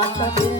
Thank.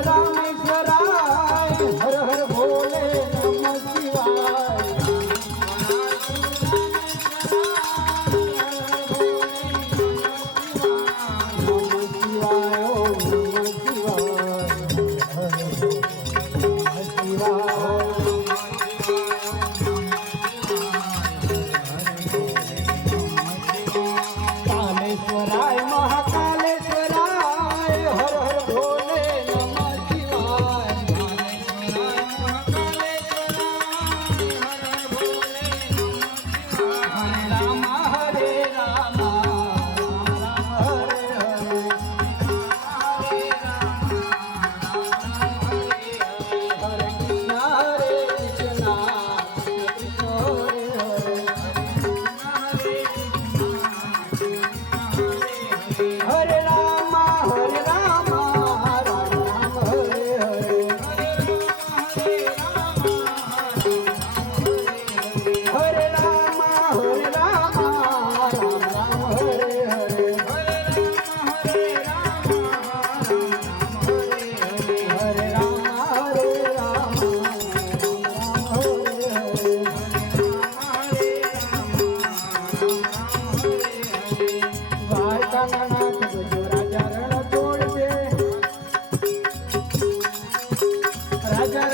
I got